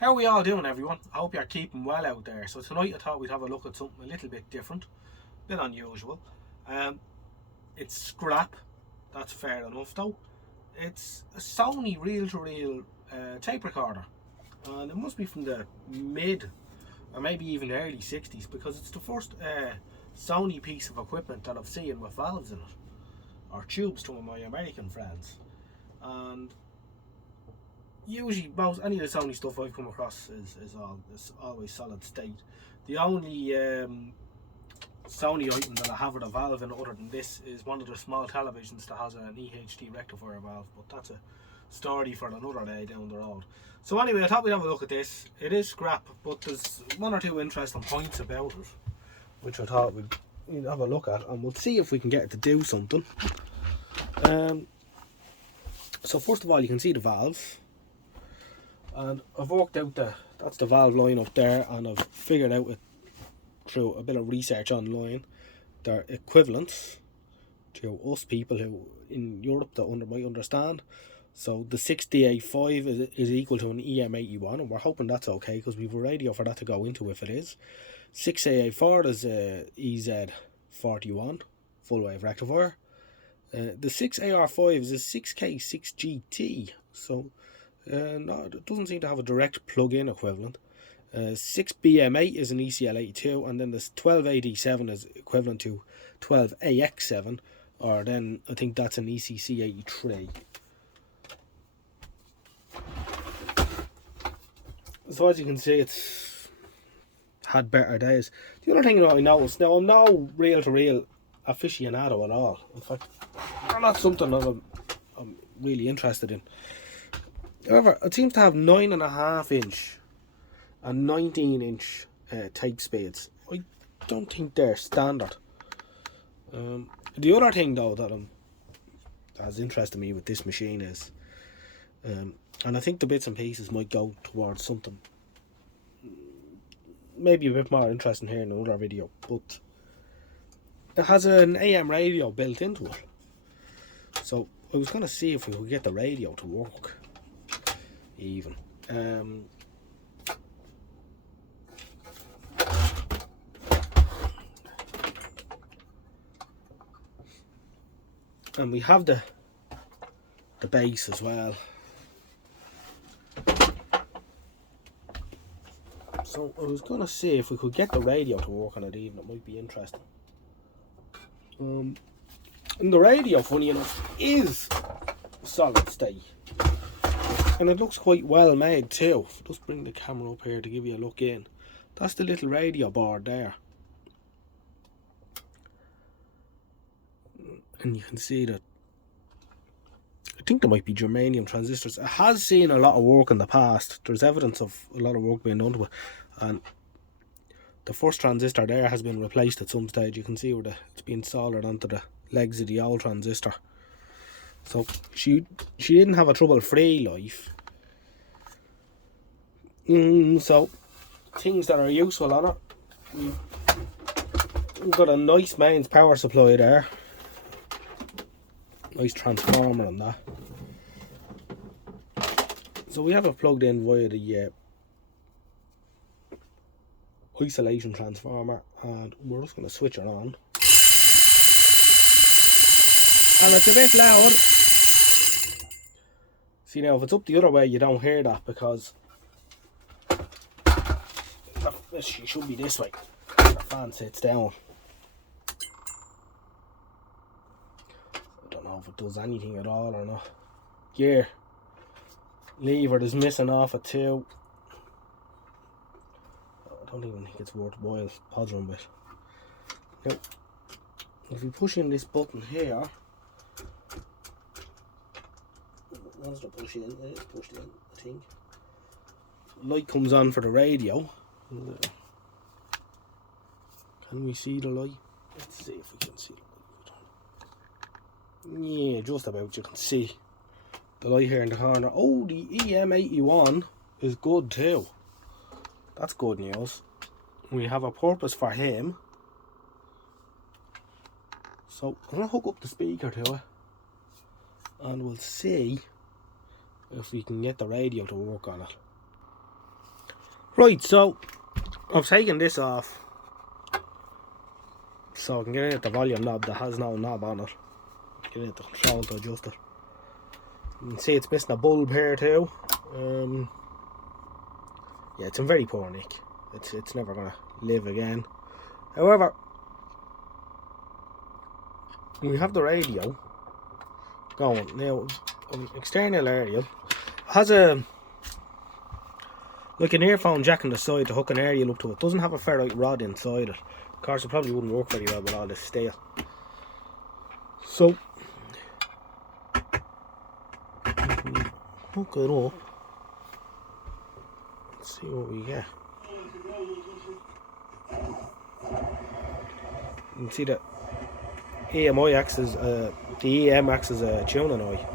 How are we all doing, everyone? I hope you're keeping well out there. So tonight I thought we'd have a look at something a little bit different, a bit unusual. It's scrap, that's fair enough though. It's a Sony reel-to-reel tape recorder, and it must be from the mid or maybe even early 60s, because it's the first Sony piece of equipment that I've seen with valves in it, or tubes to my American friends. And usually any of the Sony stuff I've come across is always solid state. The only Sony item that I have with a valve in other than this is one of the small televisions that has an EHD rectifier valve, but that's a story for another day down the road. So anyway, I thought we'd have a look at this. It is scrap, but there's one or two interesting points about it which I thought we'd have a look at, and we'll see if we can get it to do something. So first of all, you can see the valves, and I've worked out that's the valve line up there, and I've figured out through a bit of research online their equivalents to us people who in Europe that might understand. So the 6DA5 is equal to an EM81, and we're hoping that's okay because we've a radio for that to go into if it is. 6AA4 is EZ41 full wave rectifier. The 6AR5 is a 6K6GT, so no, it doesn't seem to have a direct plug-in equivalent. 6BM8 is an ECL82, and then this 12AD7 is equivalent to 12AX7, or then I think that's an ECC83. So as you can see, it's had better days. The other thing that I noticed, now I'm no reel-to-reel aficionado at all. In fact, not something that I'm really interested in. However, it seems to have 9.5 inch and 19 inch tape speeds. I don't think they're standard. The other thing though that has interested me with this machine is, and I think the bits and pieces might go towards something maybe a bit more interesting here in another video, but it has an AM radio built into it. So I was going to see if we could get the radio to work even. And we have the base as well. So I was going to see if we could get the radio to work on it even. It might be interesting. And the radio, funny enough, is solid state, and it looks quite well made too. Just bring the camera up here to give you a look in. That's the little radio board there, and you can see that I think there might be germanium transistors. It has seen a lot of work in the past. There's evidence of a lot of work being done to it, and the first transistor there has been replaced at some stage. You can see where it's been soldered onto the legs of the old transistor. So she didn't have a trouble-free life. So things that are useful on it, we've got a nice mains power supply there, nice transformer on that. So we have it plugged in via the isolation transformer, and we're just going to switch it on. And it's a bit loud. See now, if it's up the other way, you don't hear that because she should be this way. The fan sits down. I don't know if it does anything at all or not. Gear lever is missing off it too. I don't even think it's worthwhile bothering with. Now, if we push in this button here, once the push in, it's pushed in, I think. Light comes on for the radio. Can we see the light? Let's see if we can see the light. Yeah, just about. You can see the light here in the corner. Oh, the EM81 is good too. That's good news. We have a purpose for him. So I'm going to hook up the speaker to it, and we'll see if we can get the radio to work on it. Right, so I've taken this off so I can get in at the volume knob that has no knob on it. Get in at the control to adjust it. You can see it's missing a bulb here too. Yeah, it's in very poor nick. It's never gonna live again. However, we have the radio going now. An external aerial has a like an earphone jack on the side to hook an aerial up to it. Doesn't have a ferrite rod inside it. Of course, it probably wouldn't work very well with all this steel. So hook it up. Let's see what we get. You can see that EMI acts as the EM acts as a tuning eye.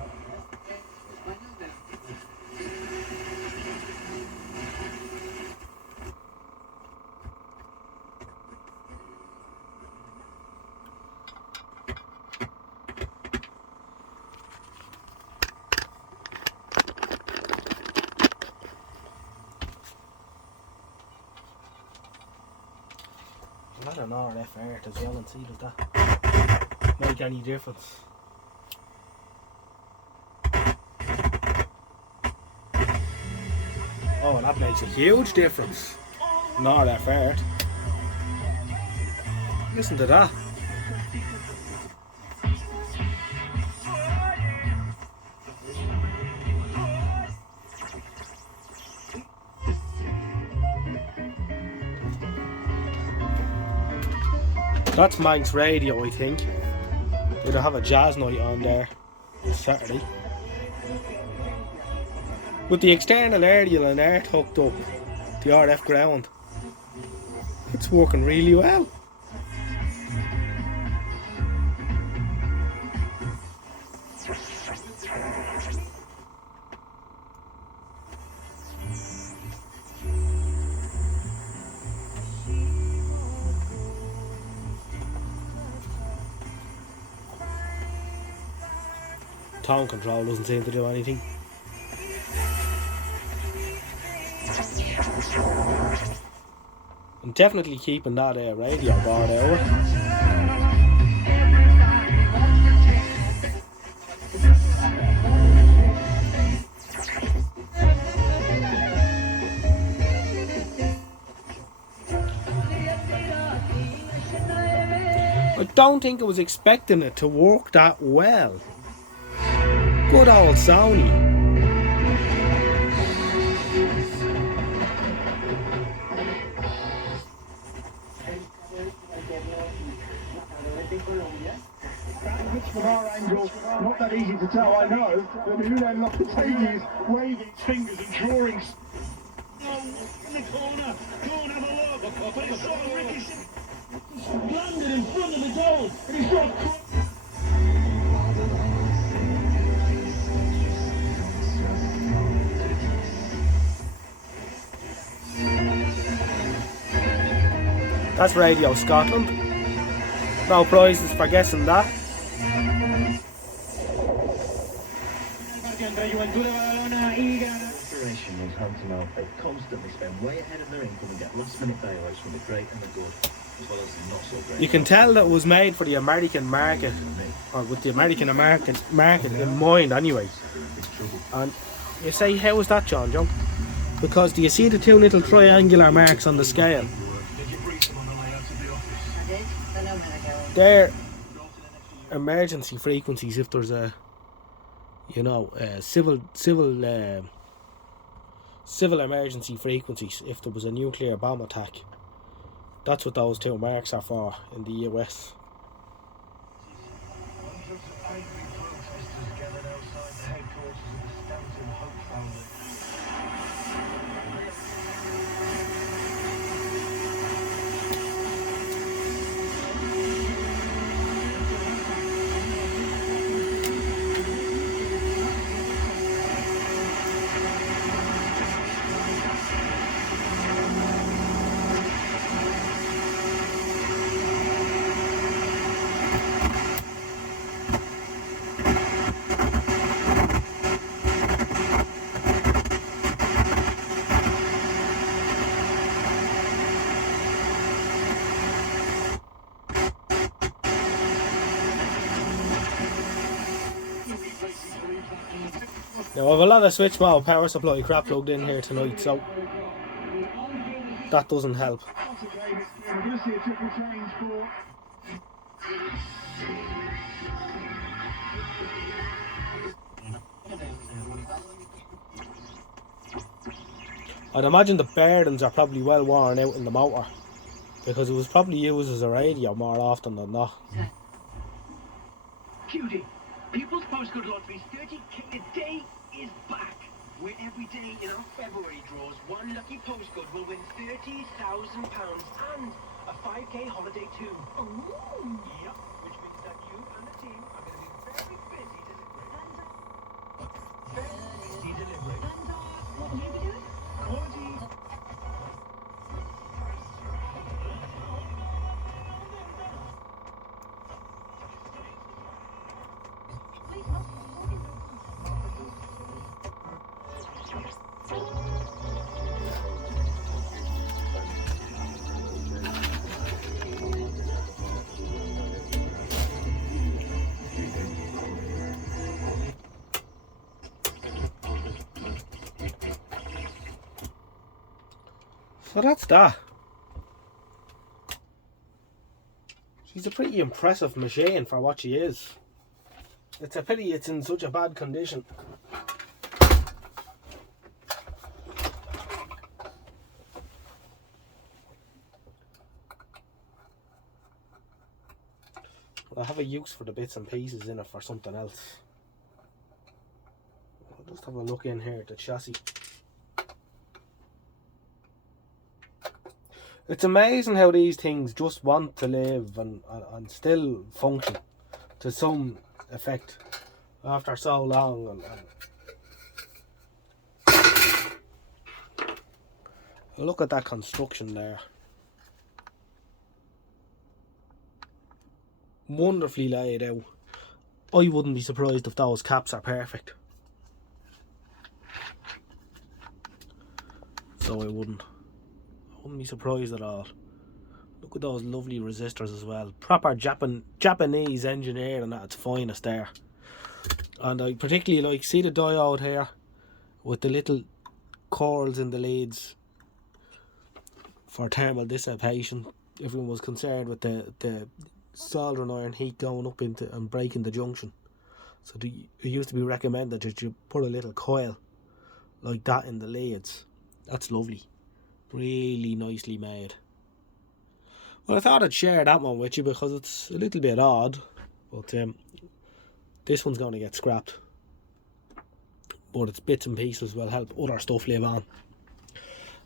I don't know RF art as well, and see does that make any difference. Oh, that makes a huge difference. Not RF art. Listen to that. That's Manx Radio, I think. They'll have a jazz night on there this Saturday. With the external aerial and art hooked up, the RF ground, it's working really well. Tone control doesn't seem to do anything. I'm definitely keeping that radio board over. I don't think I was expecting it to work that well. Good old Sony. From our angle, not that easy to tell, I know, but who then Lopetegui is waving his fingers and drawing. No, in the corner, go and have a look, but it's sort of ricochet. Landed in front of the goal, and he's got. That's Radio Scotland. No prizes for guessing that. Inspiration was Hunter Mouth. They constantly spend way ahead of their income and get last minute bailouts from the great and the good, as well as the not so great. You can tell that it was made for the American market, or with the American market in mind anyway. And you say, how is that, John? Because do you see the two little triangular marks on the scale? They're emergency frequencies if there's a, you know, civil emergency frequencies if there was a nuclear bomb attack. That's what those two marks are for in the US. Now I have a lot of switch mode power supply crap plugged in here tonight, so that doesn't help. That's a game. We're going to see a triple change for... I'd imagine the bearings are probably well worn out in the motor, because it was probably used as a radio more often than not. Cutie, People's Postcode Lottery's 30k a day is back. Where every day in our February draws, one lucky postcode will win £30,000 and a 5k holiday too. Ooh. Yep, which means that you and the team are going to be very busy delivering. What will you be doing? Quality. So that's that. She's a pretty impressive machine for what she is. It's a pity it's in such a bad condition. I have a use for the bits and pieces in it for something else. I'll just have a look in here at the chassis. It's amazing how these things just want to live and still function to some effect after so long. Look at that construction there. Wonderfully laid out. I wouldn't be surprised if those caps are perfect. So I wouldn't be surprised at all. Look at those lovely resistors as well. Proper Japanese engineering at its finest there. And I particularly like, see the diode here with the little coils in the leads for thermal dissipation. Everyone was concerned with the soldering iron heat going up into and breaking the junction. So it used to be recommended that you put a little coil like that in the leads. That's lovely. Really nicely made. Well, I thought I'd share that one with you because it's a little bit odd, but this one's going to get scrapped. But its bits and pieces will help other stuff live on.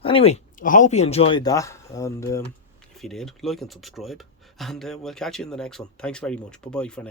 Anyway, I hope you enjoyed that, and if you did, like and subscribe, and we'll catch you in the next one. Thanks very much. Bye bye for now.